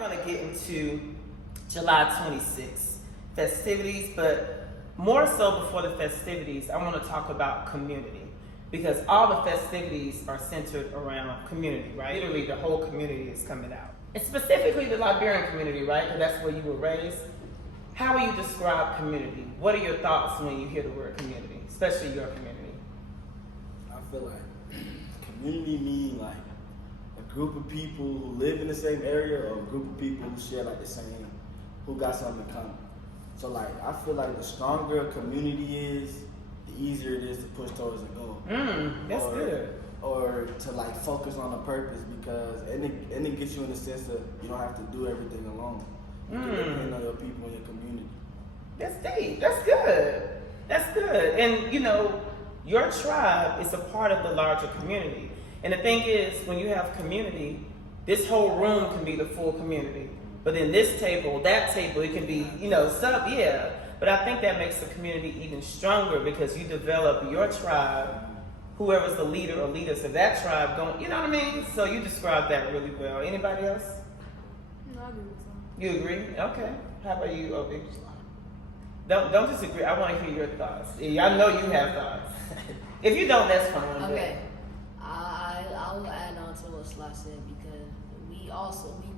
going to get into July 26th festivities, but more so before the festivities, I want to talk about community, because all the festivities are centered around community, right? Literally, the whole community is coming out. And specifically the Liberian community, right? Because that's where you were raised. How will you describe community? What are your thoughts when you hear the word community, especially your community? I feel like community means like a group of people who live in the same area, or a group of people who share like the same, who got something in common. So like, I feel like the stronger a community is, the easier it is to push towards a goal. That's good. Or to like focus on a purpose, because and it gets you in the sense of you don't have to do everything alone. You can depend on your people in your community. That's deep. That's good. That's good. And you know, your tribe is a part of the larger community. And the thing is, when you have community, this whole room can be the full community. But then this table, that table, it can be, you know, stuff, yeah. But I think that makes the community even stronger, because you develop your tribe, whoever's the leader or leaders of that tribe going, you know what I mean? So you described that really well. Anybody else? No, I agree with that. You agree? Okay. How about you, Obi? Don't disagree. I want to hear your thoughts. I know you have thoughts. If you don't, that's fine. Okay. I'll add on to what Sly said, because we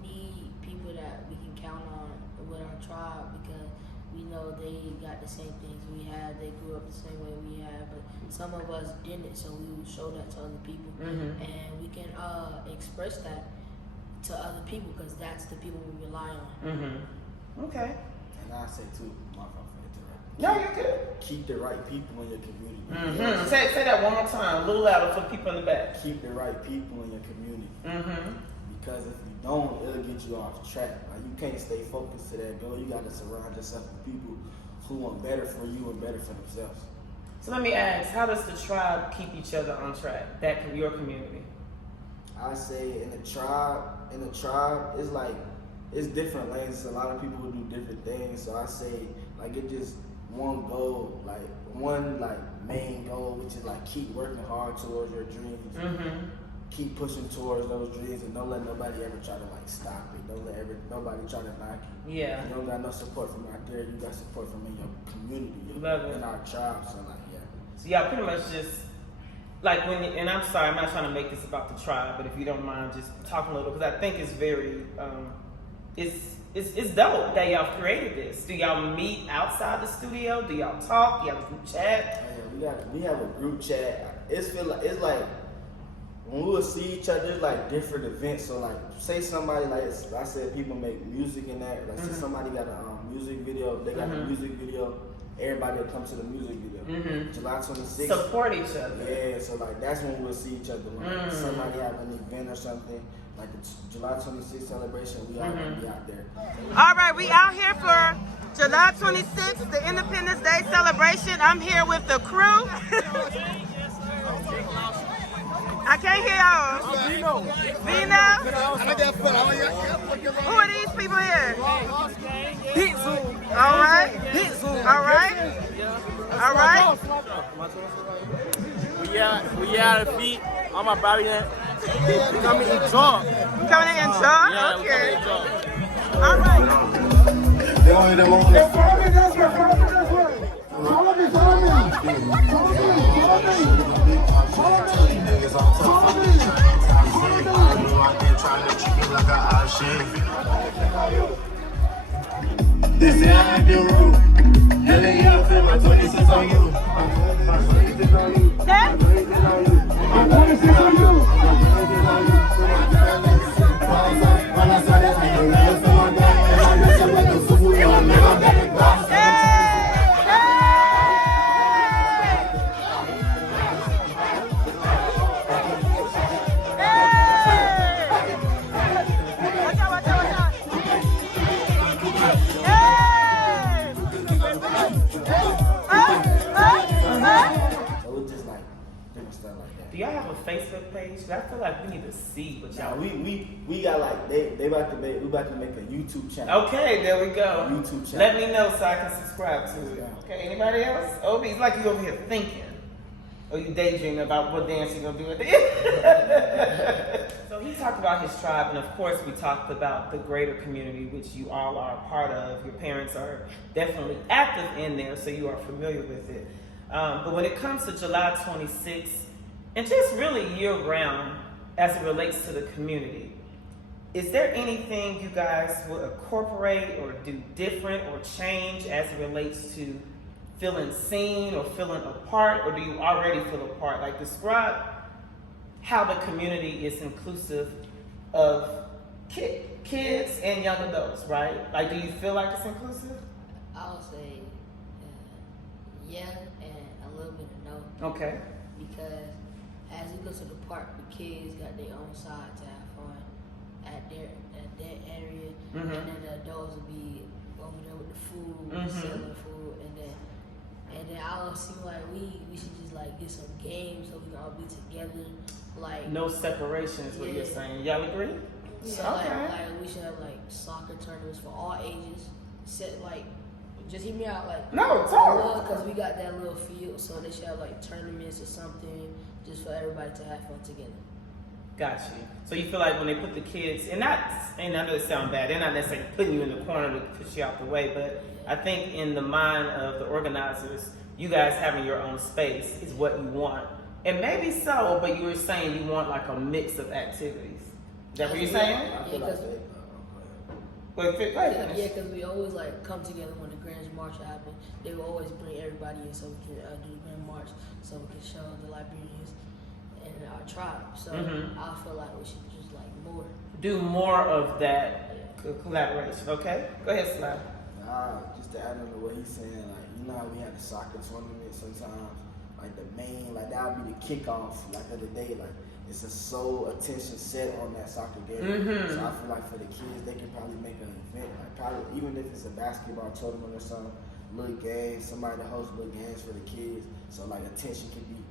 need people that we can count on with our tribe, because we know they got the same things we have. They grew up the same way we have, but some of us didn't, so we would show that to other people. And we can express that to other people, because that's the people we rely on. Okay. And I say too, my fault for interrupting. No, you're good. Keep the right people in your community. Say that one more time, a little louder for the people in the back. Keep the right people in your community. Because if you don't, it'll get you off track. Like, you can't stay focused to that goal. You got to surround yourself with people who want better for you and better for themselves. So let me ask, how does the tribe keep each other on track? Your community. I say in the tribe, it's like, it's different lanes. A lot of people who do different things. So I say, like, it's just one goal, like one like main goal, which is like keep working hard towards your dreams. Keep pushing towards those dreams, and don't let nobody ever try to like stop it. Don't let nobody try to knock you. Yeah. You don't got no support from out there. You got support from in your community, in our tribe. So like, yeah. So y'all pretty much just like and I'm sorry, I'm not trying to make this about the tribe, but if you don't mind just talking a little, because I think it's very it's dope that y'all created this. Do y'all meet outside the studio? Do y'all talk? Do y'all have a group chat? Yeah, we have a group chat. It's like when we will see each other, there's like different events. So like, say somebody, like I said, people make music in that. Like, say somebody got a music video, they got a music video. Everybody will come to the music video. July 26th. Support each other. Yeah, so like that's when we'll see each other. When somebody have an event or something, like the July 26th celebration, we all gonna be out there. All right, we out here for July 26th, the Independence Day celebration. I'm here with the crew. I can't hear y'all. Vino? Who are these people here? All right. All right. All right. We out of feet. I'm a Bobby. Coming in job. Coming in job? Yeah, okay. All right. This is how I do root. Hell yeah, I feel my 26 on you. My 26 on you. My 26 on you. My 26 on you. When I saw this nigga, real for my dad, and I miss him with the super, I'm never back boss. Do y'all have a Facebook page? I feel like we need to see what y'all. We got like we about to make a YouTube channel. Okay, there we go. YouTube channel. Let me know so I can subscribe to it. Okay, anybody else? Obi, it's like you over here thinking. Or you daydreaming about what dance you're gonna do at the end. So he he talked about his tribe, and of course we talked about the greater community, which you all are a part of. Your parents are definitely active in there, so you are familiar with it. But when it comes to July 26th, and just really year-round as it relates to the community, is there anything you guys will incorporate or do different or change as it relates to feeling seen or feeling a part, or do you already feel a part? Like, describe how the community is inclusive of kids and young adults, right? Like, do you feel like it's inclusive? I would say yeah and a little bit of no. Okay. Because as we go to the park, the kids got their own side to have fun at their area, Mm-hmm. and then the adults will be over there with the food, Mhm. selling food, and then I don't see like we should just like get some games so we can all be together. Like No separation is what you're Yeah. saying. Y'all agree? so Okay. like we should have like soccer tournaments for all ages. Set like just hear me out like No, talk. because we got that little field, so they should have like tournaments or something just for everybody to have fun together. Got you. So you feel like when they put the kids, and I know it sounds bad, they're not necessarily putting you in the corner to push you out the way, but I think in the mind of the organizers, you guys having your own space is what you want. And maybe so, but you were saying you want like a mix of activities. Is that what you're saying? I feel Yeah, like 'cause- Well, go ahead, Yeah, finish. because we always like come together when the Grand March happened. They will always bring everybody in so we can do the Grand March, so we can show the Liberians and our tribe. So Mhm. I feel like we should just like more. Do more of that collaboration, okay? Go ahead, Sly. Just to add on to what he's saying, like, you know how we have the soccer tournament sometimes, like the main, like that would be the kickoff, like of the day, like it's a sole attention set on that soccer game. Mhm. So I feel like for the kids, they can probably make an event, like probably even if it's a basketball tournament or something, little games, somebody to host little games for the kids, so like attention can be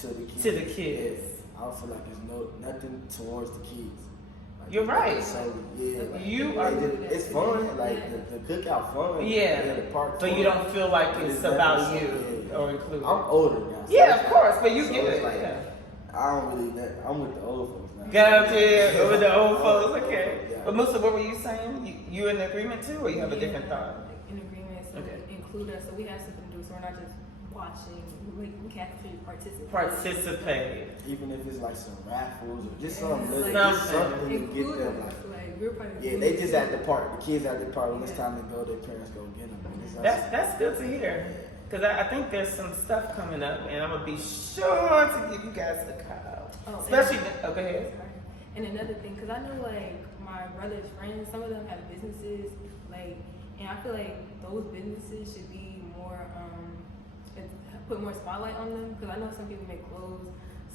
to the kids. To the kids. Yeah. I don't feel like there's nothing towards the kids. Like, You're right. So yeah, like, You like, are- it's fun, like the cookout fun. Yeah. The park. But you don't feel like it's about you Yeah. or included. I'm older now. So Yeah, it's of course, but you so get it's it. like, Yeah. I don't really. I'm with the old folks now. Gotcha. With the old folks, okay. Yeah. But Musa, what were you saying? You in agreement too, or you have a different thought? In agreement, so Okay. include us, so we have something to do, so we're not just watching, we can actually participate. Participate. Even if it's like some raffles or just Yeah, something, like, just something to get include them us, like. like we're part of Yeah, they just at the park. The kids at the park. When it's time to go, their parents go get them. And it's That's good to hear. Because I think there's some stuff coming up, and I'm going to be sure to give you guys a call. Oh, Especially, and- go ahead. And another thing, because I know like my brother's friends, some of them have businesses, like, and I feel like those businesses should be more, put more spotlight on them. Because I know some people make clothes,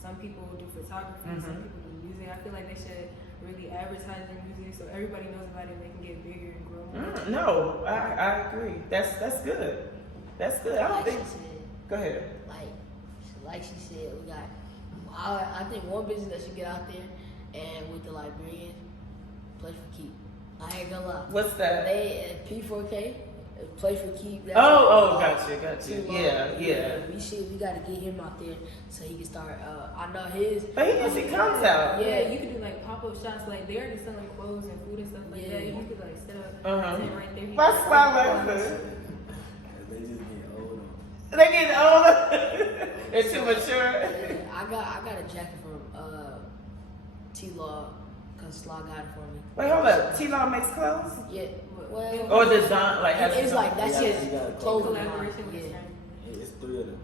some people do photography, some Mhm. people do music. I feel like they should really advertise their music so everybody knows about it and they can get bigger and grow more. No, I agree. That's good. That's good. I don't Like think. she said, Go ahead. like she said, we got. I think one business that should get out there and with the Liberians, play for keep. I ain't gonna lie. What's that? They at P4K, play for keep. That's Gotcha. too long. Yeah. We gotta get him out there so he can start. I know his. But he usually comes out. Yeah, you could do like pop up shops. Like they already selling clothes and food and stuff like that. Yeah. You could like set up Uh-huh. a tent right there. My smile like this. They just get older. They getting older. They're too mature. Yeah, I got a jacket from T-Law because Slaw got it for me. Wait, hold up. T-Law makes clothes? Yeah, well, Or design, like has it's like that's Yeah, his you got a clothing line. collaboration with Yeah, friends. Yeah, it's 3 of them.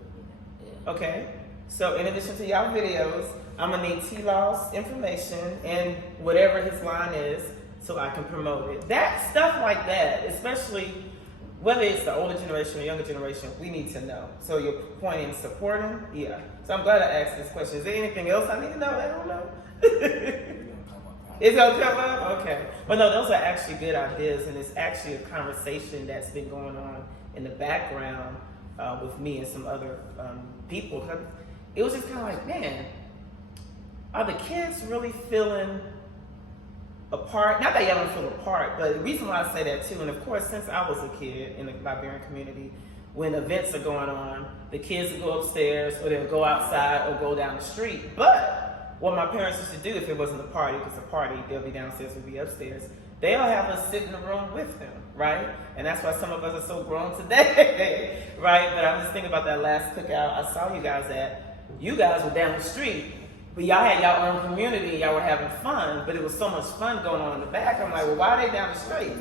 yeah. Okay. So in addition to y'all videos, I'm gonna need T-Law's information and whatever his line is so I can promote it. That stuff like that, especially whether it's the older generation or younger generation, we need to know. So your point in supporting, yeah. So I'm glad I asked this question. Is there anything else I need to know? I don't know. It's gonna come up? Okay. But no, those are actually good ideas, and it's actually a conversation that's been going on in the background with me and some other people. 'Cause it was just kind of like, man, are the kids really feeling a part? Not that y'all don't feel a part, but the reason why I say that too, and of course, since I was a kid in the Liberian community, when events are going on, the kids will go upstairs or they'll go outside or go down the street. But what my parents used to do if it wasn't a party, because a party, they'll be downstairs, we'll be upstairs. They'll have us sit in the room with them, right? And that's why some of us are so grown today, right? But I'm just thinking about that last cookout I saw you guys at. You guys were down the street, but y'all had your own community, y'all were having fun, but it was so much fun going on in the back. I'm like, well, why are they down the street?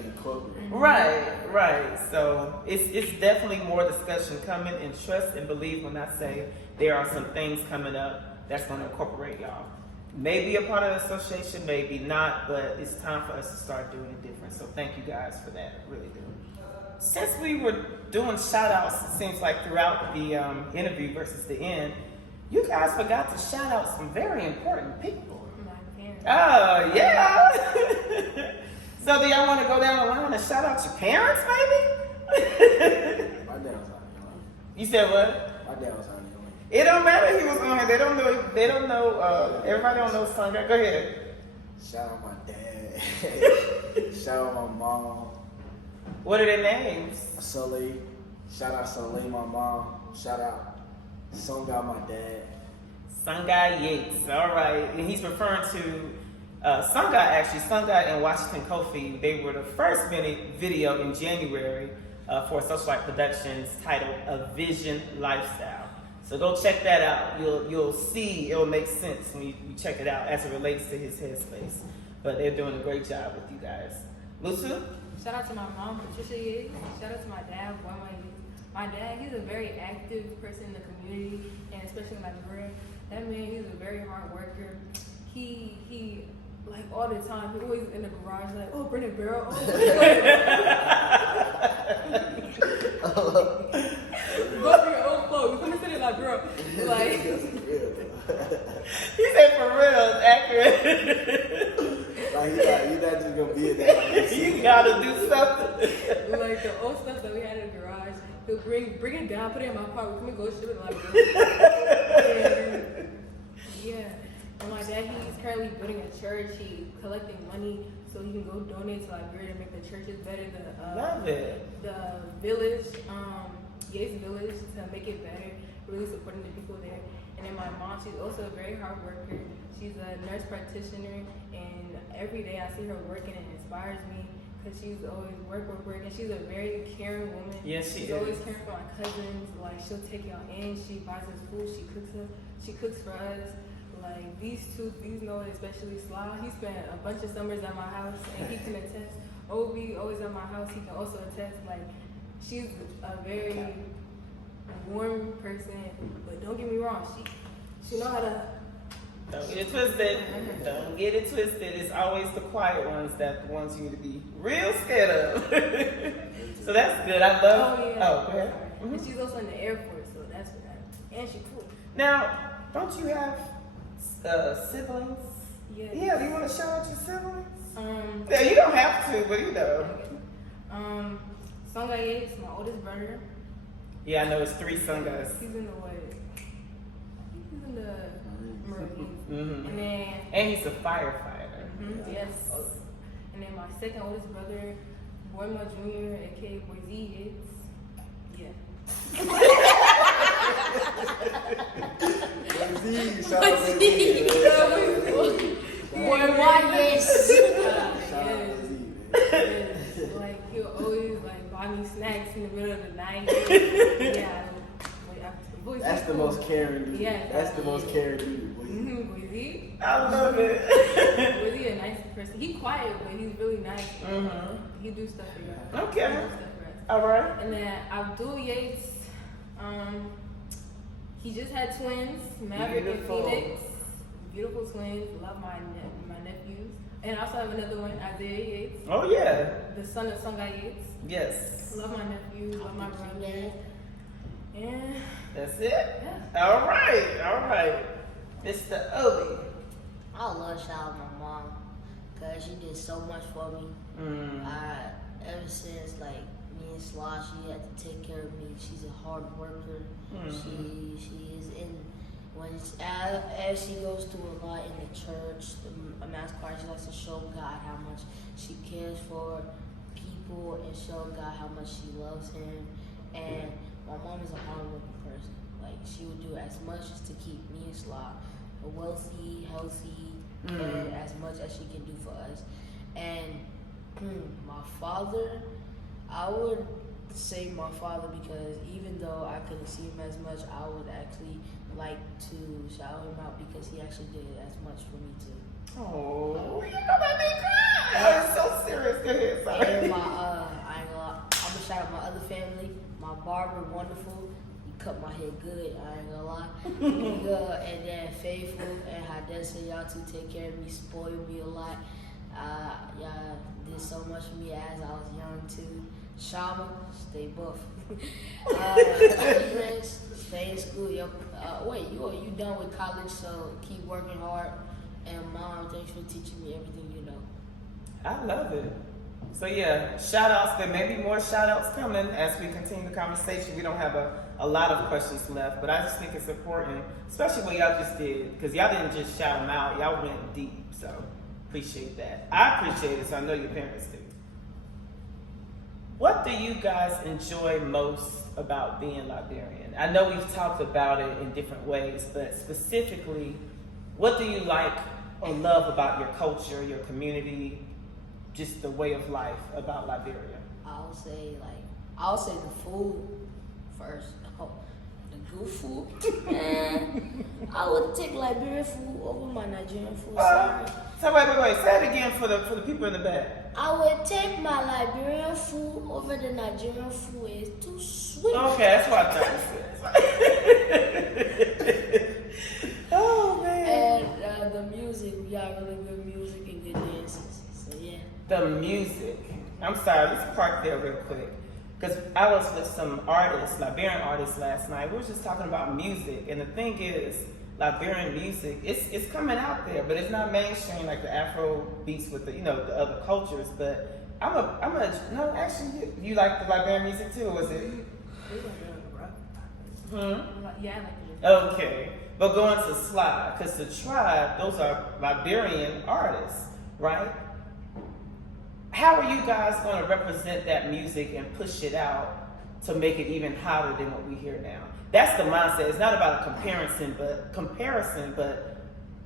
Right. So it's definitely more discussion coming, and trust and believe when I say there are some things coming up that's going to incorporate y'all. Maybe a part of the association, maybe not, but it's time for us to start doing it different. So thank you guys for that, I really do. Since we were doing shout outs, it seems like throughout the interview versus the end, you guys forgot to shout out some very important people. My parents. Oh, yeah. So do y'all want to go down the line and shout out your parents, maybe? My dad was out here. You said what? My dad was out here. It don't matter he was on here. They don't know, everybody don't know Sandra. Go ahead. Shout out my dad. Shout out my mom. What are their names? Soleil. Shout out Soleil, my mom. Shout out Songa, my dad. Sungai Yates. All right. And he's referring to Sungai, actually. Sungai and Washington Kofi. They were the first video in January for Socialite Productions titled A Vision Lifestyle. So go check that out. You'll see it'll make sense when you check it out as it relates to his headspace. But they're doing a great job with you guys. Musu? Shout out to my mom, Patricia Yates. Shout out to my dad, Wama Yates. My dad, he's a very active person in the community, and especially in Liberia. That man, he's a very hard worker. He like all the time, he's always in the garage like, oh, bring a barrel. Oh, go for your own clothes. Come and sit in my girl. Like, He said for real, it's accurate. Like, you're not just gonna be in there. You gotta do something. like the old stuff that we had in the garage, he'll bring it down, put it in my car. Can we go ship it like yeah. And my dad, he's currently building a church. He's collecting money so he can go donate to Liberia to make the churches better. Love it. The village, Yates Village, to make it better. Really supporting the people there. And then my mom, she's also a very hard worker. She's a nurse practitioner, and every day I see her working, and it inspires me because she's always work, and she's a very caring woman. Yes, she she's is. always caring for my cousins. Like, she'll take y'all in. She buys us food. She cooks for us. Like, these know, especially Sly. He spent a bunch of summers at my house, and he can attest. Obi always at my house. He can also attest. Like, she's a very warm person, but don't get me wrong. She know how to. Don't get it twisted. Don't get it twisted. It's always the quiet ones that the ones you need to be real scared of. So that's good. I love. Oh yeah. Oh, go ahead. And she's also in the Air Force, so that's what I. And she's cool. Now, don't you have siblings? Yeah. Yeah. Do you want to shout out your siblings? Yeah, you don't have to, but you know. Songa Yates, my oldest brother. Yeah, I know it's 3 Sungas. He's in the what? He's in the Marines. Mm-hmm. And then. And he's a firefighter. Yes. And then my second oldest brother, Boyma Jr., aka Boy Z Yates. Yeah. Shout out to Z. Boy, why yes? Shout out to Z, man. Like, he'll always like buy me snacks in the middle of the night. Yeah. That's the most caring dude. Yeah. That's the most caring dude. Boy. Boy Z. I love it. Boy Z a nice person. He's quiet, but he's really nice. Mm-hmm. He do stuff for you. Okay. He do stuff for us. All right. And then Abdul Yates, he just had twins, Maverick Beautiful. and Phoenix. Beautiful twins. Love my nephews. And I also have another one, Isaiah Yates, Oh yeah. the son of Songa Yates. Yes. Love my nephews. Love my brother. And That's it. yeah. All right. Mr. Obi. I love shout out my mom because she did so much for me. Ever since like me and Sly, she had to take care of me. She's a hard worker. She is in as she goes through a lot in the church, the mass choir. She likes to show God how much she cares for people and show God how much she loves Him. And my mom is a hard working person. Like, she would do as much as to keep me and Sly wealthy, healthy, and as much as she can do for us. And my father, I would say my father, because even though I couldn't see him as much, I would actually like to shout him out because he actually did as much for me too. Oh, you know that me cry. I was so serious. Go ahead, sorry. And I ain't gonna lie, I'm gonna shout out my other family. My barber, wonderful. He cut my hair good. I ain't gonna lie. And then Faithful and Hadessa, y'all two take care of me, spoil me a lot. Y'all did so much for me as I was young too. Shama, stay buff. Friends, stay in school. Wait, you done with college, so keep working hard. And Mom, thanks for teaching me everything you know. I love it. So yeah, shout outs. There may be more shout outs coming as we continue the conversation. We don't have a lot of questions left, but I just think it's important, especially what y'all just did, because y'all didn't just shout them out, y'all went deep. So appreciate that. I appreciate it, so I know your parents do. What do you guys enjoy most about being Liberian? I know we've talked about it in different ways, but specifically, what do you like or love about your culture, your community, just the way of life about Liberia? I'll say the food first. The good food. And I would take Liberian food over my Nigerian food. So wait. Say it again for the people in the back. I would take my Liberian food over the Nigerian food. It's too sweet. Okay, that's what I thought you said. Oh man. And the music, we got really good music and good dances. So yeah. The music. I'm sorry, let's park there real quick. Because I was with some artists, Liberian artists last night. We were just talking about music. And the thing is, Liberian music, it's coming out there, but it's not mainstream like the Afro beats with the the other cultures. But no, actually, you like the Liberian music too, was it? Yeah, I like it. Okay, but going to Sly, because the tribe, those are Liberian artists, right? How are you guys going to represent that music and push it out to make it even hotter than what we hear now? That's the mindset. It's not about a comparison, but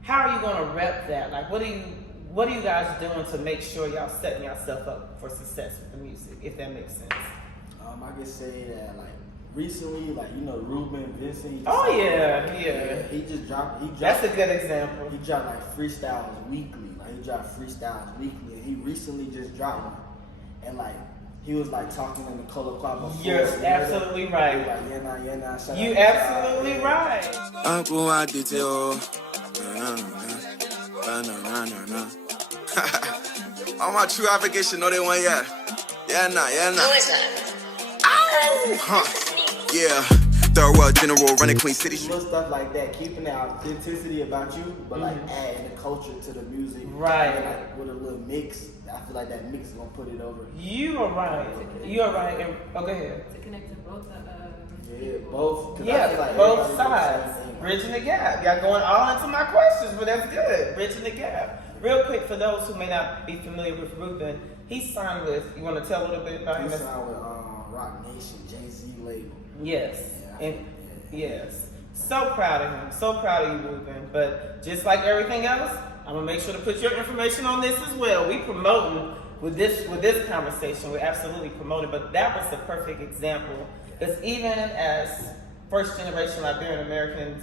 how are you going to rep that? Like, what are you guys doing to make sure y'all setting yourself up for success with the music, if that makes sense? I can say that recently, Ruben Vincent. Oh yeah. He dropped. That's a good example. He dropped freestyles weekly. And he recently just dropped one. And he was talking in the color club. You're absolutely right. You absolutely right. Uncle, I did tell. All my true application know they want Yeah, nah. Ow! Huh. Yeah. Third world general running Queen City. Little stuff like that, keeping the authenticity about you, but adding the culture to the music. Right. And, with a little mix. I feel like that mix is gonna put it over. You are right. And, go ahead. To connect to both both. Yeah, both sides. Bridging the gap. Y'all going all into my questions, but that's good. Bridging the gap. Real quick, for those who may not be familiar with Ruben, he's signed with, you want to tell a little bit about him? He's signed with Rock Nation, Jay-Z label. Yes. Yes. So proud of him. So proud of you, Ruben. But just like everything else, I'm gonna make sure to put your information on this as well. We promoting with this conversation. We're absolutely promoting, but that was the perfect example. Because even as first generation Liberian Americans,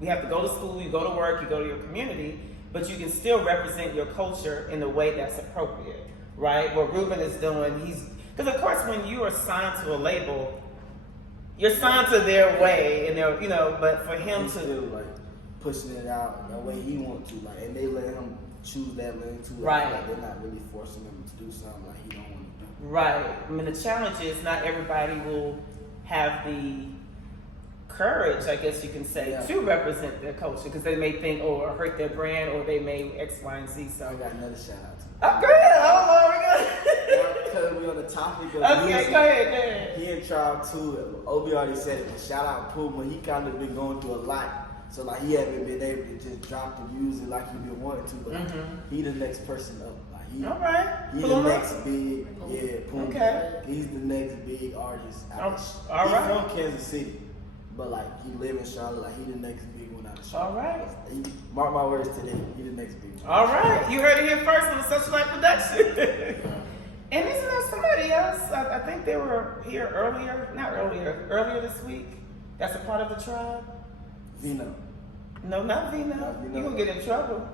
we have to go to school, you go to work, you go to your community, but you can still represent your culture in the way that's appropriate, right? What Ruben is doing, because of course when you are signed to a label, you're signed to their way, and but for him he's to still pushing it out the way he wants to, and they let him choose that lane too. Right. They're not really forcing him to do something he don't want to do. Right. I mean, the challenge is not everybody will have the courage, I guess you can say, to represent their culture, because they may think or hurt their brand, or they may X, Y, and Z. So I got another shout out to him. Oh, go ahead. Oh, Because we're on the topic of okay, music. go ahead. He in trial too. Obi already said it. Shout out Puma. He kind of been going through a lot. So he haven't been able to just drop the music like he been wanting to, but he the next person up. All right. He's Puma. the next big, Puma. Okay. He's the next big artist. All He's right. from Kansas City, but he live in Charlotte. He the next big one not sure. All right. Mark my words today. He the next big one. All right. You heard it here first on the Social Life Production. And isn't there somebody else? I think they were here earlier this week. That's a part of the tribe. Vino. No, not Vino. You gonna get in trouble.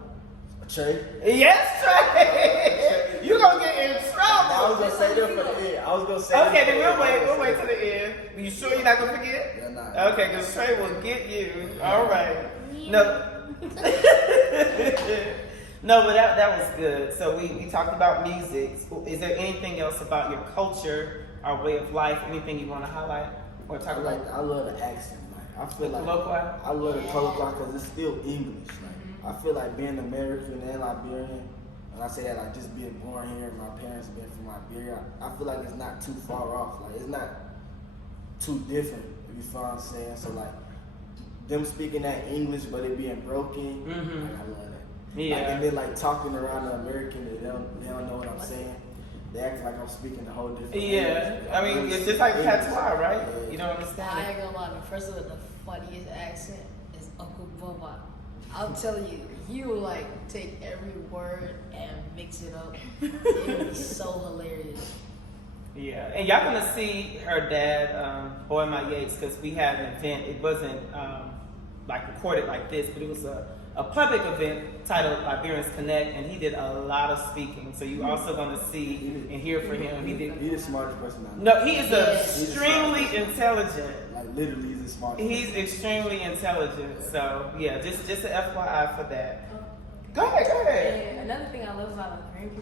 Trey. Yes, Trey. You gonna get in trouble. I was gonna say that for the end. I was gonna say. Okay, then we'll wait till the end. Are you sure you're not gonna forget? Yeah, nah. Okay, because Trey will get you. All right. No. No, but that was good. So we talked about music. Is there anything else about your culture, our way of life, anything you want to highlight or talk about? I love the accent. Like, I feel like colloquial? I love the colloquial because it's still English. Like, I feel like being American and Liberian, and I say that like just being born here, my parents being from Liberia, I feel like it's not too far off. Like it's not too different. You feel what I'm saying? So like them speaking that English, but it being broken, like, I love that. Yeah. Like, and then like talking around the American, they don't know what I'm saying. They act like I'm speaking a whole different Yeah, language. I mean, it's just like patois, right? Yeah. You don't understand I it. ain't gonna lie, the first one, the funniest accent is Uncle Bubba. I'm telling you, he will like take every word and mix it up. It would be so hilarious. Yeah, and y'all gonna see her dad, Boy My Yates, because we had an event. It wasn't like recorded like this, but it was a public event titled Liberians Connect, and he did a lot of speaking. So you also gonna see and hear from him. He's the smartest person I know. No, he is extremely intelligent. Like literally, he's the smartest. He's extremely intelligent. So yeah, just an FYI for that. Go ahead. And another thing I love about Liberian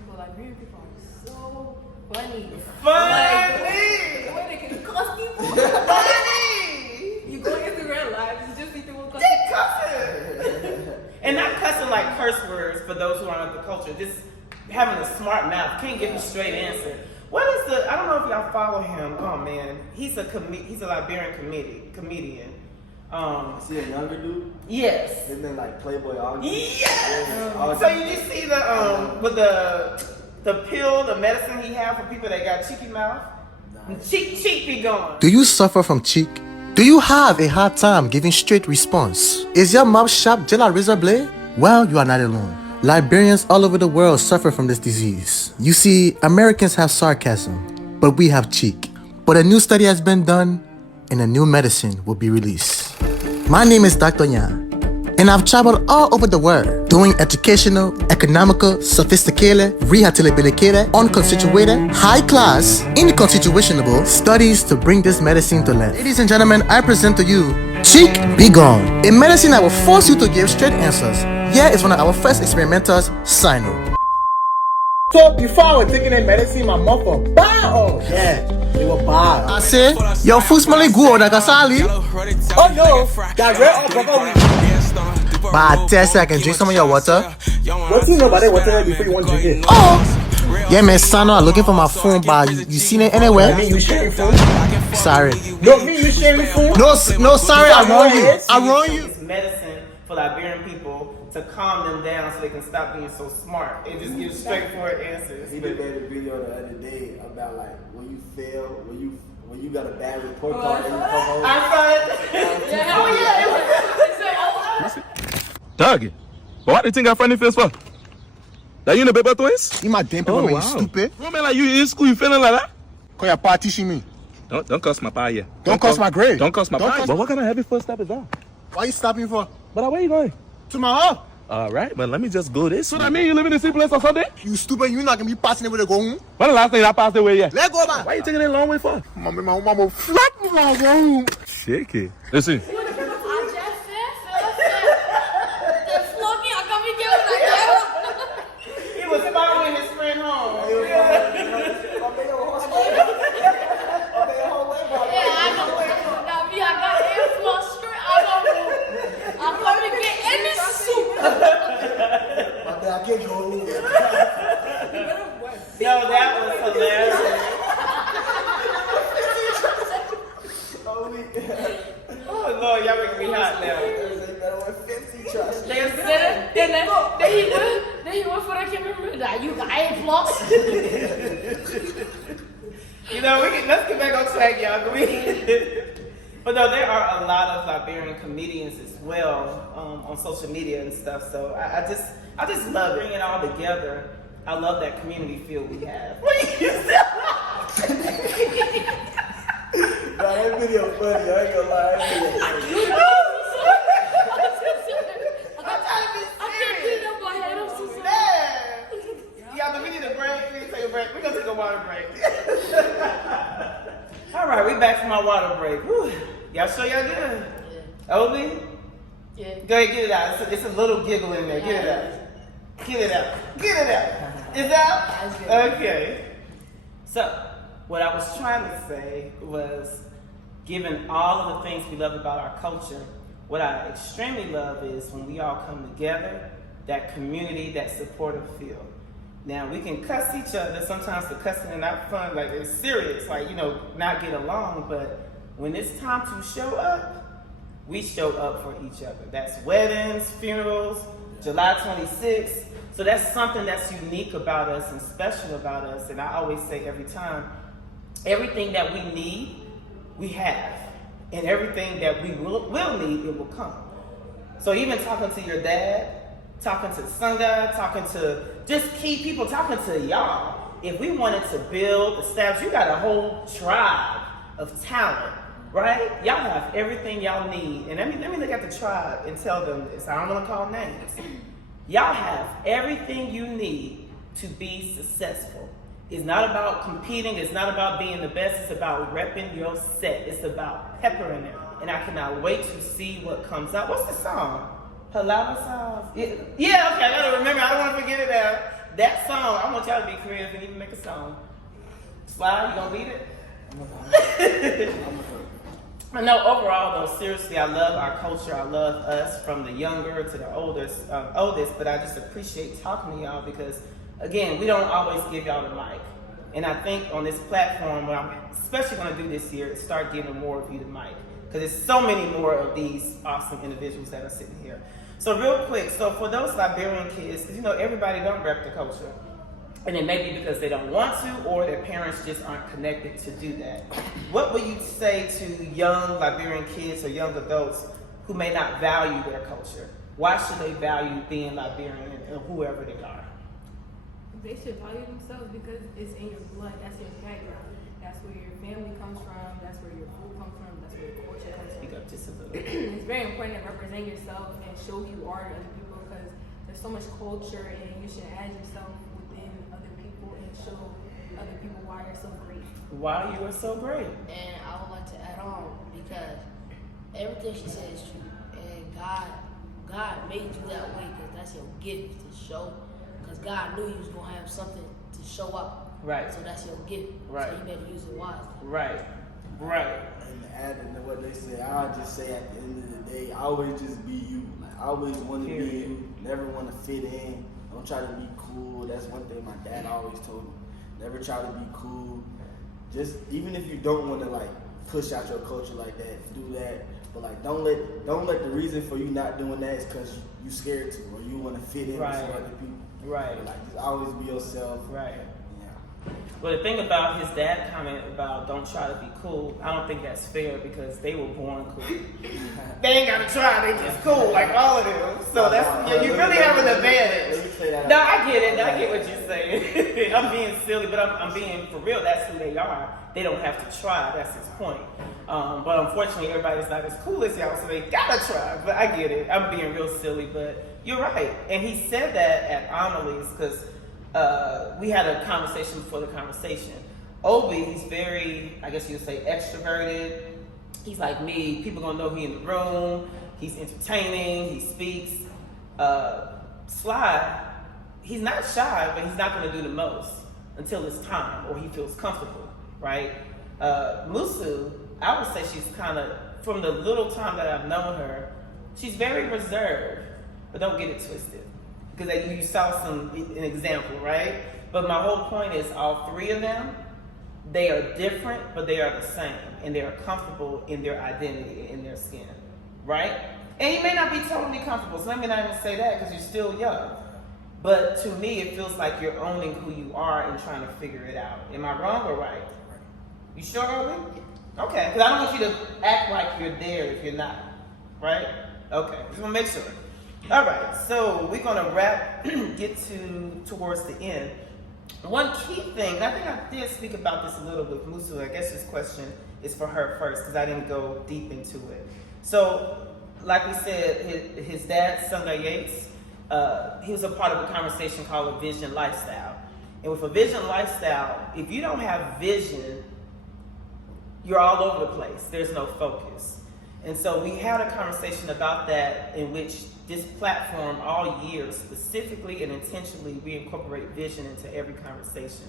people are so funny. Funny. The way they can cuss people. Funny. You go into real life, you just see people cuss. They cussing. And not cussing like curse words for those who aren't of the culture. Just having a smart mouth. Can't give a straight answer. What is I don't know if y'all follow him. Oh man, he's a Liberian comedian. Is he a younger dude? Yes. Isn't it like Playboy August? Yes. So you just see with the pill, the medicine he have for people that got cheeky mouth. Nice. Cheek be gone. Do you suffer from cheek? Do you have a hard time giving straight response? Is your mouth sharp just like razor blade? Well, you are not alone. Liberians all over the world suffer from this disease. You see, Americans have sarcasm, but we have cheek. But a new study has been done, and a new medicine will be released. My name is Dr. Yan, and I've traveled all over the world doing educational, economical, sophisticated, rehabilitated, unconstituted, high class, inconstitutionable studies to bring this medicine to life. Ladies and gentlemen, I present to you Cheek Be Gone, a medicine that will force you to give straight answers. Here is one of our first experimenters, Sino. So before I was taking that medicine, my mouth was bad. Oh yeah, it was bad. I say, your food smelling good, Nagasali. Oh no, that red or purple weed. But I test I can drink some of your water. What do you know about that water before you want to drink it? Oh! Yeah, man, Sano, I'm looking for my phone, but you seen it anywhere? Me, you sharing phone? Sorry. No, me, you sharing phone? No, sorry, I wrong you. I wrong you. It's medicine for Liberian people to calm them down so they can stop being so smart and just give straightforward answers. He did that video the other day about like when you fail, when you got a bad report card and you come home. I thought, oh yeah, Dog, but what do you think I funny face for? That you in the baby twins? You my damn paper, man, you stupid. Bro, man, like you in school, you feeling like that? Call your party teaching me. Don't cuss my pie here. Don't cuss my grade. Don't cuss my Don't pie. cuss- But what kind of heavy first step is that? Why you stopping for? But where you going? To my house. All right, but let me just go this. So that mean you live in the same place or something? You stupid, you not gonna be passing it with a go home. When the last time I passed away yet? Let go, man. Why you taking it a long way for? Mommy, my mama flat me like home. Shake it. Listen. I just said, they flog me, I got me he was following his friend home. I got air flush straight. I'm going to get any soup. I can't go home. No, that was hilarious. Oh Lord, y'all make me hot now. Then he went for the camera. Like, you got air flush. You know, let's get back on track, y'all. But no, there are a lot of Liberian comedians as well on social media and stuff. So I just love bringing it all together. I love that community feel we have. What are you saying? Nah, that video funny. I ain't gonna lie. That video funny. Y'all, we need a break. We need to take a break. We're gonna take a water break. All right, we back from our water break. Whew. Y'all sure y'all good? Yeah. Obi? Yeah. Go ahead, get it out. It's a little giggle in there. Get it out. Get it out. Get it out. Is out? Okay. So, what I was trying to say was, given all of the things we love about our culture, what I extremely love is when we all come together, that community, that supportive feel. Now, we can cuss each other. Sometimes the cussing is not fun, like it's serious, like, not get along. But when it's time to show up, we show up for each other. That's weddings, funerals, July 26th. So that's something that's unique about us and special about us. And I always say every time, everything that we need, we have. And everything that we will need, it will come. So even talking to your dad, talking to Sunga, talking to just key people, talking to y'all. If we wanted to build, establish, you got a whole tribe of talent, right? Y'all have everything y'all need. And let me look at the tribe and tell them this. I don't want to call names. Y'all have everything you need to be successful. It's not about competing. It's not about being the best. It's about repping your set. It's about peppering it. And I cannot wait to see what comes out. What's the song? Halava sauce. Yeah, okay, I gotta remember. I don't want to forget it now. That song, I want y'all to be creative and even make a song. Slide, you gonna beat it? No, overall though, seriously, I love our culture. I love us, from the younger to the oldest. But I just appreciate talking to y'all because, again, we don't always give y'all the mic. And I think on this platform, what I'm especially gonna do this year is start giving more of you the mic. Because there's so many more of these awesome individuals that are sitting here. So real quick, so for those Liberian kids, because everybody don't rep the culture. And it may be because they don't want to, or their parents just aren't connected to do that. What would you say to young Liberian kids or young adults who may not value their culture? Why should they value being Liberian or whoever they are? They should value themselves because it's in your blood, that's your background. That's where your family comes from, that's where your food comes from, that's where your culture comes from. Speak up just a little. It's very important to represent yourself and show who you are to other people because there's so much culture and you should add yourself within other people and show other people why you're so great. Why you are so great. And I would like to add on because everything she said is true. And God made you that way because that's your gift to show. Because God knew you was going to have something to show up. Right. So that's your gift. Right. So you better use it wisely. Right. Right. And adding to what they say, I'll just say at the end of the day, always just be you. Like, I always want to be you. Never want to fit in. Don't try to be cool. That's one thing my dad always told me. Never try to be cool. Just even if you don't want to like push out your culture like that, do that. But like don't let the reason for you not doing that is because you scared to or you want to fit in with some other people. Right. But like just always be yourself. Right. Yeah. Well, the thing about his dad comment about don't try to be cool, I don't think that's fair because they were born cool. They ain't gotta try, they just cool like all of them. So that's you really have an advantage. No, I get it. I get what you're saying. I'm being silly, but I'm being for real. That's who they are. They don't have to try. That's his point. But unfortunately, everybody's not as cool as y'all, so they gotta try. But I get it. I'm being real silly, but you're right. And he said that at Amelie's because we had a conversation before the conversation. Obi, he's very, I guess you'd say, extroverted. He's like me. People gonna know he in the room. He's entertaining. He speaks. Sly, he's not shy, but he's not gonna do the most until it's time or he feels comfortable, right? Musu, I would say she's kind of, from the little time that I've known her, she's very reserved, but don't get it twisted. Because you saw an example, right? But my whole point is all three of them, they are different, but they are the same. And they are comfortable in their identity, in their skin, right? And you may not be totally comfortable, so let me not even say that because you're still young. But to me, it feels like you're owning who you are and trying to figure it out. Am I wrong or right? You sure, Obi? Okay, because I don't want you to act like you're there if you're not, right? Okay, just want to make sure. All right, so we're going to wrap, get towards the end. One key thing, and I think I did speak about this a little with Musu. I guess this question is for her first because I didn't go deep into it. So, like we said, his dad, Sunday Yates, he was a part of a conversation called a vision lifestyle. And with a vision lifestyle, if you don't have vision, you're all over the place. There's no focus. And so we had a conversation about that in which this platform all year, specifically and intentionally, we incorporate vision into every conversation.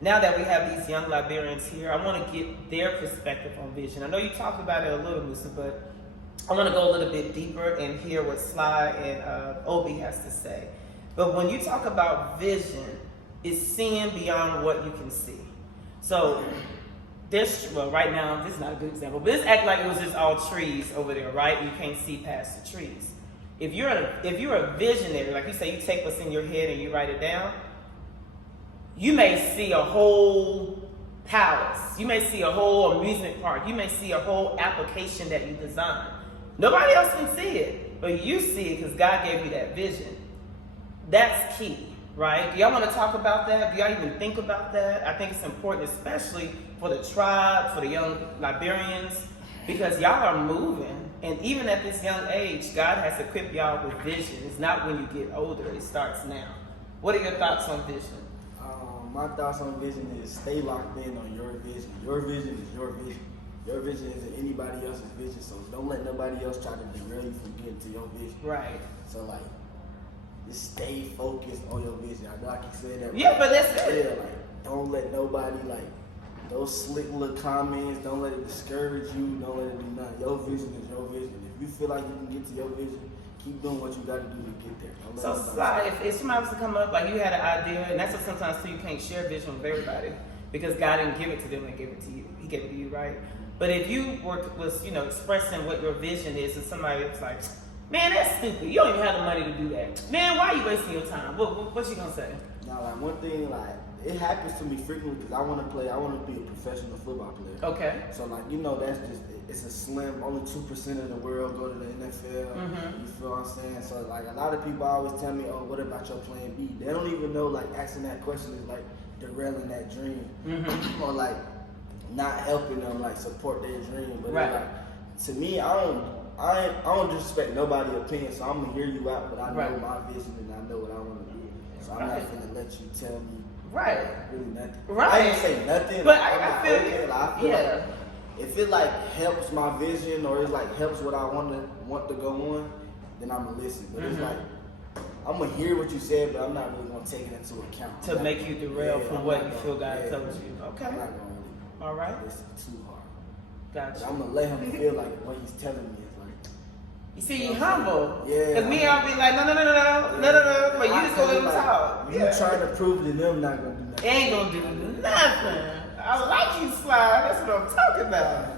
Now that we have these young Liberians here, I want to get their perspective on vision. I know you talked about it a little, Musa, but I want to go a little bit deeper and hear what Sly and Obi has to say. But when you talk about vision, it's seeing beyond what you can see. So right now, this is not a good example, but let's act like it was just all trees over there, right? You can't see past the trees. If you're a visionary, like you say, you take what's in your head and you write it down, you may see a whole palace. You may see a whole amusement park. You may see a whole application that you designed. Nobody else can see it, but you see it because God gave you that vision. That's key, right? Do y'all want to talk about that? Do y'all even think about that? I think it's important, especially for the tribe, for the young Liberians, because y'all are moving. And even at this young age, God has equipped y'all with vision. It's not when you get older, it starts now. What are your thoughts on vision? My thoughts on vision is stay locked in on your vision. Your vision is your vision. Your vision isn't anybody else's vision, so don't let nobody else try to derail you from getting to your vision. Right. So like, just stay focused on your vision. I know I can say that. Yeah, but that's it. Yeah, like, don't let nobody, like, those slick little comments, don't let it discourage you, don't let it do nothing. Your vision is your vision. If you feel like you can get to your vision, keep doing what you got to do to get there. So, Sly, if somebody was to come up, like you had an idea, and that's what sometimes too, you can't share vision with everybody because God didn't give it to them and give it to you. He gave it to you, right? But if you was expressing what your vision is, and somebody was like, man, that's stupid. You don't even have the money to do that. Man, why are you wasting your time? What you gonna say? Now, like one thing, like it happens to me frequently because I want to be a professional football player. Okay. So like that's just it's a slim. Only 2% of the world go to the NFL. Mm-hmm. You feel what I'm saying? So like a lot of people always tell me, oh, what about your plan B? They don't even know like asking that question is like derailing that dream, Mm-hmm. or like not helping them like support their dream. But Right. like to me, I don't disrespect nobody's opinion. So I'm gonna hear you out, but I know Right. my vision and I know what I want to do. So I'm not gonna let you tell me. Right. Really nothing. Right. I didn't say nothing. But I'm I not feel okay. you. Like, I feel Yeah. like if it like helps my vision or it like helps what I want to go on, then I'm gonna listen. But it's Mhm. like I'm gonna hear what you said, but I'm not really gonna take it into account. To make you derail from I'm what not you gonna- feel God yeah, told you. Okay. I'm not gonna really All right. listen too hard. Gotcha. But I'm gonna let him feel like what he's telling me is like. You see, you humble. Yeah. Because me, I'll be like, no. But you just gonna let them talk. You trying to prove to them not gonna do nothing. They ain't gonna do nothing. I like you, Sly. That's what I'm talking about.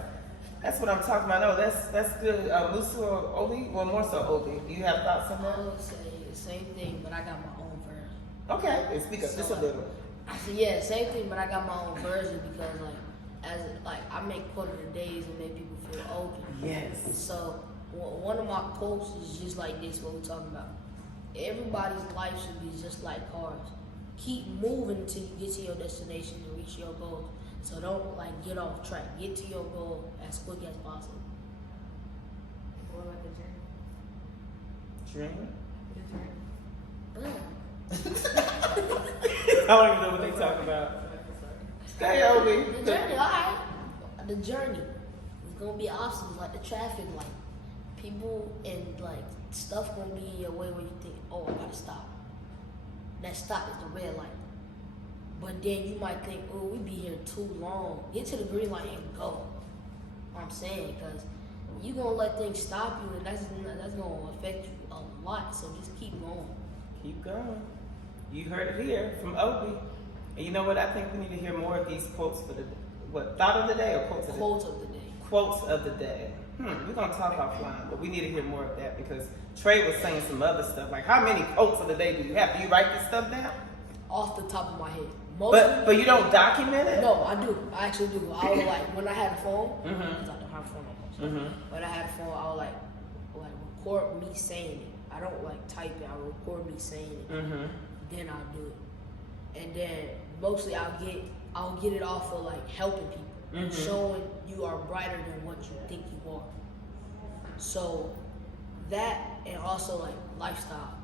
That's what I'm talking about. No, that's good. Musu or Obi? Well, more so Obi. Do you have thoughts on I that? would say the same thing, but I got my own version. Okay, and speak up just a little. I said, yeah, same thing, but I got my own version because I make quote of the days and make people feel open. Yes. So one of my quotes is just like this, what we're talking about. Everybody's life should be just like cars. Keep moving until you get to your destination and reach your goal. So don't get off track. Get to your goal as quick as possible. What about the journey? Dream? The journey. I don't even know what they talk about. Hey, Obi. The journey, alright. The journey. It's gonna be obstacles like the traffic light. People and stuff gonna be in your way where you think, oh, I gotta stop. That stop is the red light. But then you might think, oh, we be here too long. Get to the green light and go. I'm saying, because you gonna let things stop you, and that's gonna affect you a lot. So just keep going. Keep going. You heard it here from Obi. And you know what? I think we need to hear more of these quotes for the thought of the day or quotes of the day? Quotes of the day. Quotes of the day. We're gonna talk offline, but we need to hear more of that because Trey was saying some other stuff. Like, how many quotes of the day do you have? Do you write this stuff down? off the top of my head. Mostly, But you don't document it? no, I do. I actually do. I would like when I had a phone. Because I don't have a phone no more. So when I had a phone, I would like record me saying it. I don't like type it. I record me saying it. Then I'll do it. And then mostly I'll get it off of like helping people, showing you are brighter than what you think you are. So that, and also like lifestyle.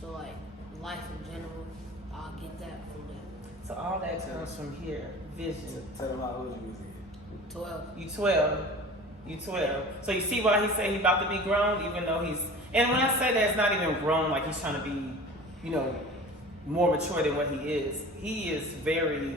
So like life in general, I'll get that from that. So all that comes from here, vision. Tell them how old you was. 12. You 12. You 12. So you see why he said he's about to be grown, even though he's, and when I say that, it's not even grown like he's trying to be, you know, more mature than what he is. He is very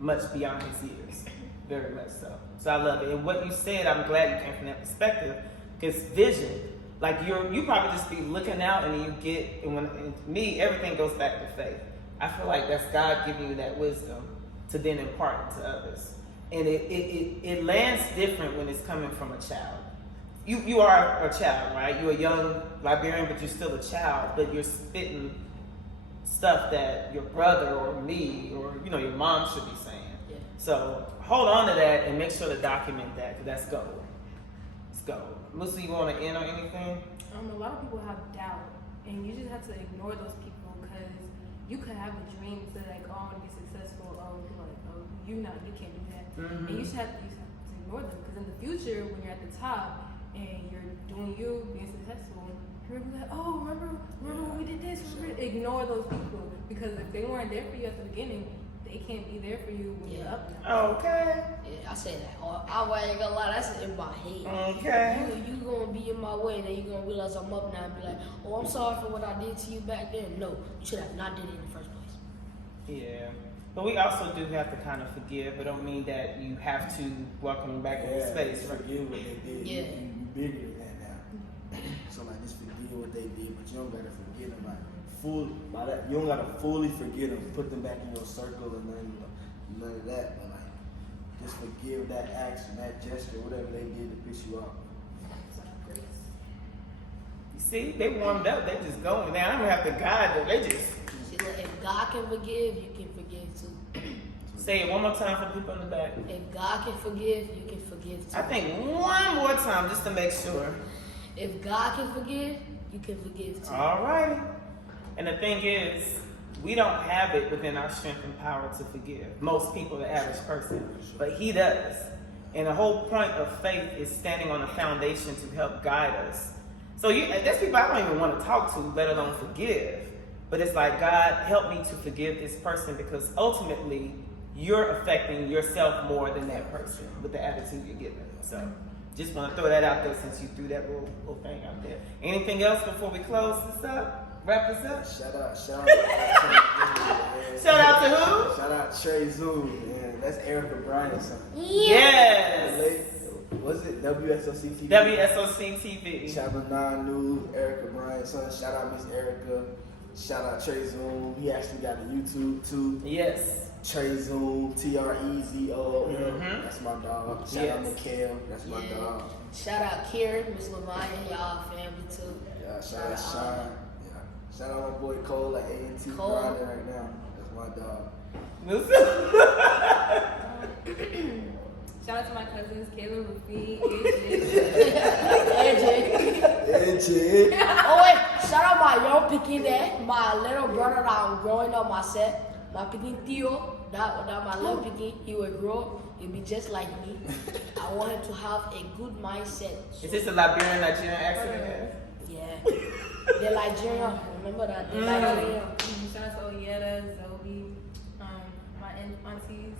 much beyond his years. Very much so. So I love it. And what you said, I'm glad you came from that perspective, because vision, like you probably just be looking out and you get, and to me, everything goes back to faith. I feel like that's God giving you that wisdom to then impart it to others. And it lands different when it's coming from a child. You are a child, right? You're a young Liberian, but you're still a child, but you're spitting stuff that your brother or me or, you know, your mom should be saying. Yeah. So hold on to that and make sure to document that, because that's gold. It's gold. Musu, you want to end on anything? A lot of people have doubt, and you just have to ignore those people, because you could have a dream to like, oh, I want to be successful. Oh, like, oh, you can't do that. And you should have to ignore them, because in the future, when you're at the top and you're doing you, being successful, you're gonna be like, oh, remember when we did this? Ignore those people, because if they weren't there for you at the beginning, they can't be there for you when you're up now. Okay. Yeah, I say that. I ain't gonna lie, that's in my head. Okay. You gonna be in my way, and then you gonna realize I'm up now and be like, oh, I'm sorry for what I did to you back then. No, you should have not did it in the first place. Yeah. But we also do have to kind of forgive. It don't mean that you have to welcome them back into space. Right? Forgive what they did. Yeah. You bigger than that now. So like, just forgive what they did, but you don't gotta forget them. Like, you don't gotta fully forget them. Put them back in your circle and none of that. But like, just forgive that action, that gesture, whatever they did to piss you off. You see, they warmed up. They just going. Now I don't have to guide them. They just See, look, if God can forgive, you can forgive too. say it one more time for the people in the back. If God can forgive, you can forgive too. I think one more time just to make sure. If God can forgive, you can forgive too. All right. And the thing is, we don't have it within our strength and power to forgive. Most people, the average person, but He does. And the whole point of faith is standing on a foundation to help guide us. So there's people I don't even want to talk to, let alone forgive. But it's like, God, help me to forgive this person, because ultimately you're affecting yourself more than that person with the attitude you're giving. So just want to throw that out there since you threw that little thing out there. Anything else before we close this up? Wrap this up? Shout out. Shout out to who? Shout out Trey Zoom, man. That's Erica Bryant's son. Yes. Was it WSOC TV? WSOC TV. Channel 9 News, Erica Bryant's son. Shout out Miss Erica. Shout out Trey Zoom. He actually got a YouTube too. Yes. Trey Zoom, TREZO. That's my dog. Shout out Yes. Mikhail. That's my dog. Shout out Karen, Miss Lamaya, y'all family too. Yeah, shout out Sean. Yeah. Shout out my boy Cole at A&T Cole. grinding right now. That's my dog. Shout out to my cousins, Kayla, Rafi, AJ. Oh wait, shout out my young Peking there, my little brother that I'm growing up myself. My Peking Theo, that my little Peking, he will grow, he'll be just like me. I want him to have a good mindset. So, Is this a Liberian Nigerian accent? yeah. They're Nigerian, remember that? They're Nigerian. Shout out to Oyeda, Zoe, my aunties,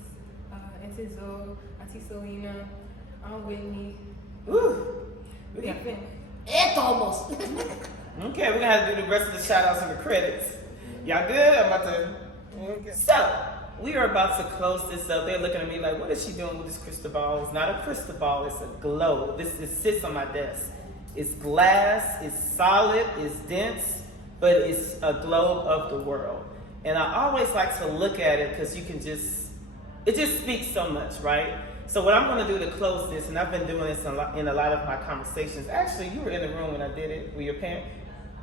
Auntie Zoe, Auntie Selena, Whitney. Ooh. It's almost. Okay, we're gonna have to do the rest of the shout outs and the credits. Y'all good? I'm about to. Okay. So, we are about to close this up. They're looking at me like, what is she doing with this crystal ball? It's not a crystal ball, it's a globe. It sits on my desk. It's glass, it's solid, it's dense, but it's a globe of the world. And I always like to look at it because it just speaks so much, right? So what I'm going to do to close this, and I've been doing this in a lot of my conversations. Actually, you were in the room when I did it with your parents.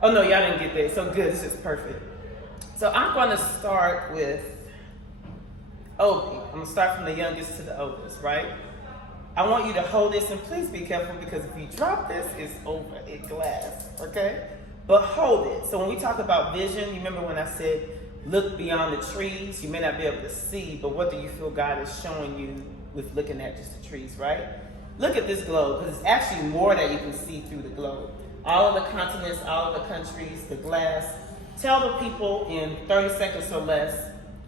Oh no, y'all didn't get there. So good, this is perfect. So I'm going to start with Obi. I'm going to start from the youngest to the oldest, right? I want you to hold this, and please be careful because if you drop this, it's over in glass, okay? But hold it. So when we talk about vision, you remember when I said, look beyond the trees? You may not be able to see, but what do you feel God is showing you with looking at just the trees, right? Look at this globe, because it's actually more that you can see through the globe. All of the continents, all of the countries, the glass. Tell the people in 30 seconds or less,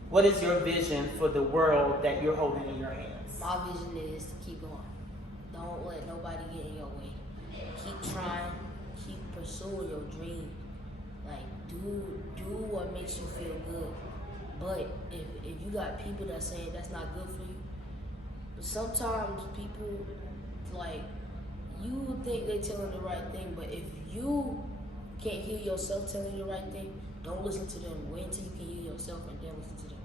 what is your vision for the world that you're holding in your hands? My vision is to keep going. Don't let nobody get in your way. Keep trying. Keep pursuing your dream. Like, do what makes you feel good. But if you got people that say that's not good for you, sometimes people, like, you think they telling the right thing, but if you can't hear yourself telling you the right thing, don't listen to them. Wait until you can hear yourself and then listen to them.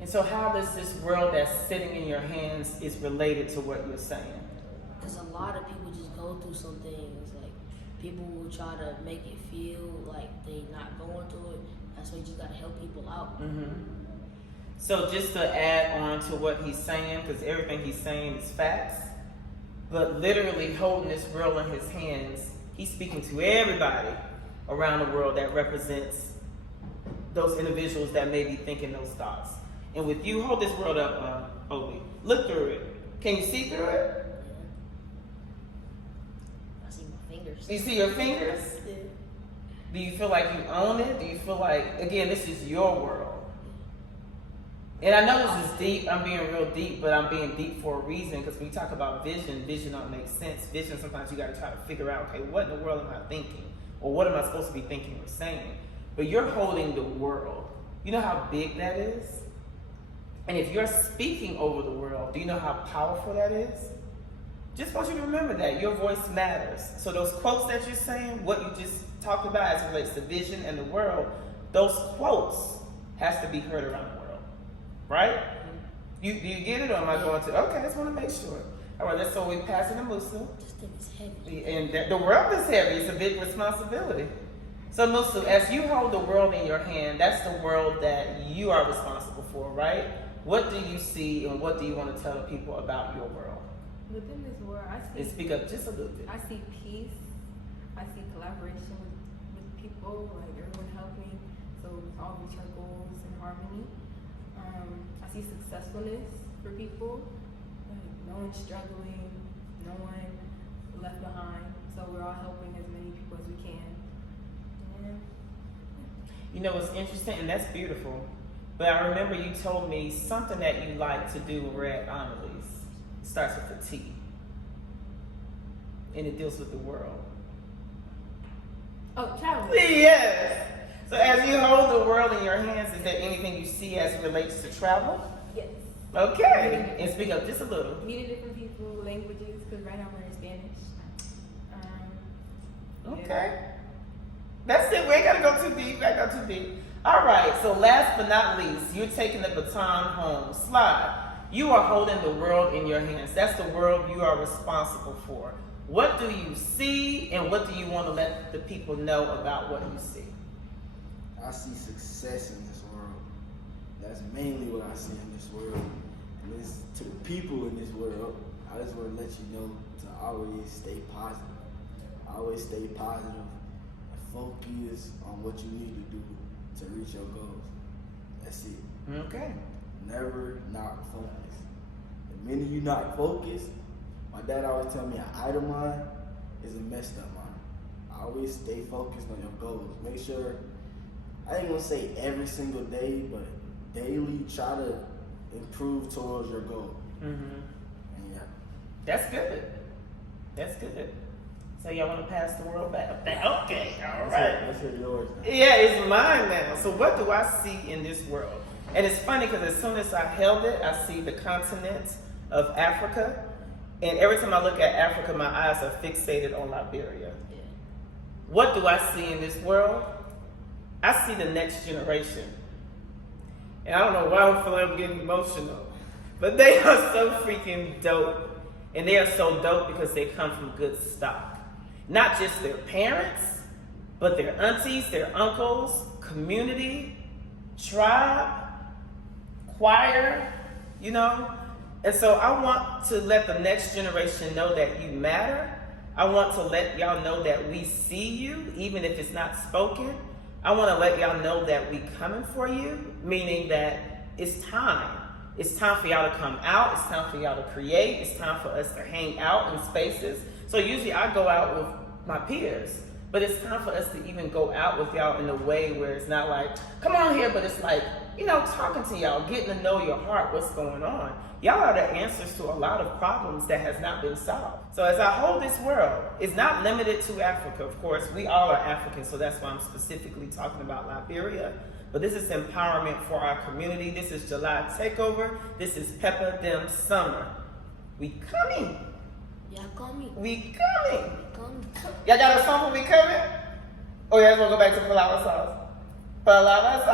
And so how does this world that's sitting in your hands is related to what you're saying? Because a lot of people just go through some things. Like, people will try to make it feel like they not going through it. That's why you just got to help people out. Mm-hmm. So just to add on to what he's saying, because everything he's saying is facts, but literally holding this world in his hands, he's speaking to everybody around the world that represents those individuals that may be thinking those thoughts. And with you, hold this world up, Obi. Look through it. Can you see through it? I see my fingers. Do you see your fingers? Yeah. Do you feel like you own it? Do you feel like, again, this is your world? And I know this is deep. I'm being real deep, but I'm being deep for a reason, because when you talk about vision, vision don't make sense. Vision, sometimes you got to try to figure out, okay, what in the world am I thinking? Or what am I supposed to be thinking or saying? But you're holding the world. You know how big that is? And if you're speaking over the world, do you know how powerful that is? Just want you to remember that. Your voice matters. So those quotes that you're saying, what you just talked about as it relates to vision and the world, those quotes has to be heard around the world. Right? Do you get it, or am I going to? Okay, I just want to make sure. All right, so we pass it to Musu. This thing is heavy. And the world is heavy. It's a big responsibility. So Musu, as you hold the world in your hand, that's the world that you are responsible for, right? What do you see, and what do you want to tell the people about your world? Within this world, I see. And speak up just a little bit. I see peace. I see collaboration with people, like everyone helping, so we all reach our goals in harmony. I see successfulness for people, like no one struggling, no one left behind. So we're all helping as many people as we can. And You know what's interesting, and that's beautiful. But I remember you told me something that you like to do when we're at Amelie's. It starts with a T. And it deals with the world. oh, travel. Yes. So as you hold the world in your hands, is there anything you see as it relates to travel? Yes. Okay. And speak up just a little. Meeting different people, languages, because right now we're in Spanish. Okay. That's it. We ain't gotta go too deep. We ain't gotta go too deep. All right. So last but not least, you're taking the baton home. Slide. You are holding the world in your hands. That's the world you are responsible for. What do you see, and what do you want to let the people know about what you see? I see success in this world. That's mainly what I see in this world. And it's to the people in this world, I just want to let you know to always stay positive. Always stay positive and focus on what you need to do to reach your goals. That's it. Okay. Never not focus. The minute you not focused, my dad always tell me an idle mind is a messed up mind. Always stay focused on your goals. Make sure, I ain't gonna say every single day, but daily try to improve towards your goal. Mm-hmm. And yeah. That's good. That's good. So y'all want to pass the world back? Okay, all right. Let's hear yours now. Yeah, it's mine now. So what do I see in this world? And it's funny because as soon as I held it, I see the continent of Africa. And every time I look at Africa, my eyes are fixated on Liberia. Yeah. What do I see in this world? I see the next generation. And I don't know why I feel like I'm getting emotional, but they are so freaking dope. And they are so dope because they come from good stock. Not just their parents, but their aunties, their uncles, community. tribe, choir, you know? And so I want to let the next generation know that you matter. I want to let y'all know that we see you, even if it's not spoken. I want to let y'all know that we coming for you, meaning that it's time. It's time for y'all to come out. It's time for y'all to create. It's time for us to hang out in spaces. So usually I go out with my peers, but it's time for us to even go out with y'all in a way where it's not like, come on here, but it's like, you know, talking to y'all, getting to know your heart, what's going on. Y'all are the answers to a lot of problems that has not been solved. So as I hold this world, it's not limited to Africa, of course. We all are African, so that's why I'm specifically talking about Liberia. But this is empowerment for our community. This is July Takeover. This is Peppeh Dem Summer. We coming. Y'all coming. We coming. Coming. Y'all got a song for We Coming? Or y'all want to go back to Palava Sauce? Palava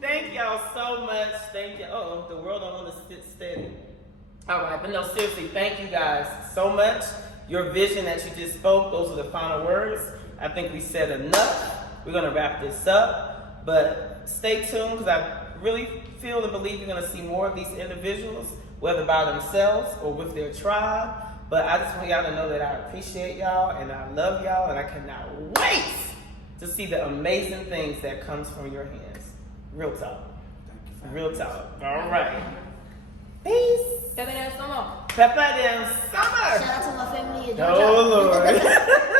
Thank y'all so much. Thank you. Oh, the world don't want to sit steady. All right, but no, seriously, thank you guys so much. Your vision that you just spoke, those are the final words. I think we said enough. We're going to wrap this up, but stay tuned because I really feel and believe you're going to see more of these individuals, whether by themselves or with their tribe. But I just want y'all to know that I appreciate y'all and I love y'all and I cannot wait to see the amazing things that comes from your hands. Real talk. Real talk. All right. Peace. Peppeh Dem Summer. Peppeh Dem Summer. Shout out to my family in Oh, Georgia. Lord.